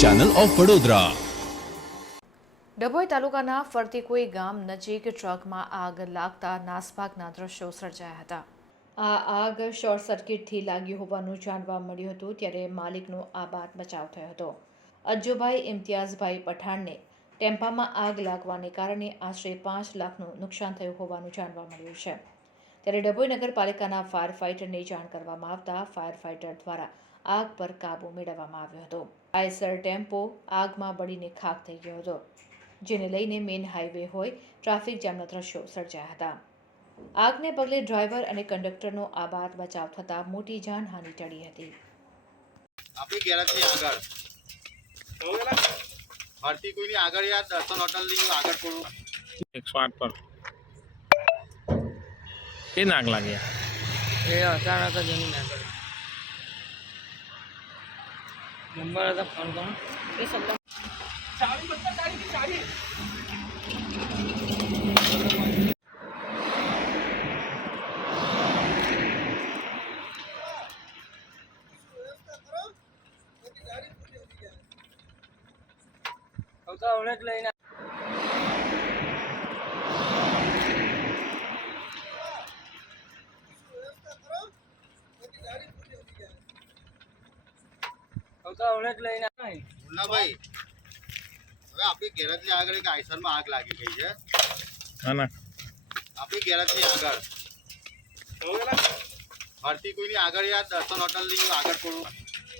Channel of Vadodara. Dabhoi તાલુકાના ફરતીકોઈ ગામ નજીક ટ્રકમાં આગ લાગતા નાસભાગના દ્રશ્યો સર્જાયા હતા। આ આગ શોર્ટ સર્કિટથી લાગી હોવાનું જાણવા મળ્યું હતું, ત્યારે માલિકનો આબાદ બચાવ થયો હતો। અજ્જુભાઈ ઇમ્તિયાઝભાઈ પઠાણને ટેમ્પામાં આગ લાગવાને કારણે આશરે 5 લાખનું નુકસાન થયું હોવાનું જાણવા મળ્યું છે। ત્યારે ડભોઈ નગરપાલિકાના ફાયર ફાઇટરને જાણ કરવામાં આવતા ફાયર ફાઇટર દ્વારા આગ પર કાબૂ મેળવવામાં આવ્યો હતો। આઈસર ટેમ્પો આગમાં બળીને ખાખ થઈ ગયો હતો, જેને લઈને મેઇન હાઈવે હોય ટ્રાફિક જામના દ્રશ્યો સર્જાયા હતા। આગને પગલે ડ્રાઈવર અને કંડક્ટરનો આબાદ બચાવ થતાં મોટી જાનહાનિ ટળી હતી। આપણી ગેરેજની આગળ ભરતી કોઈની આગળ યાર દર્શન હોટલની આગળ થોડું 108 પર કે નાગ લાગ્યા એ અચાનક જ એની આગળ નંબર હતા ફોન કરો એ સલ્લા ચાવી બતા ગાડી की चाबी આવતા ઓળે જ લઈને મુન્નાભાઈ, હવે આપણી ગેરેજની આગળ એક આઈસરમાં આગ લાગી ગઈ છે। હા ના આપણી ગેરેજની આગળ ભરતી કોઈની આગળ યાર દર્શન હોટલની આગળ થોડું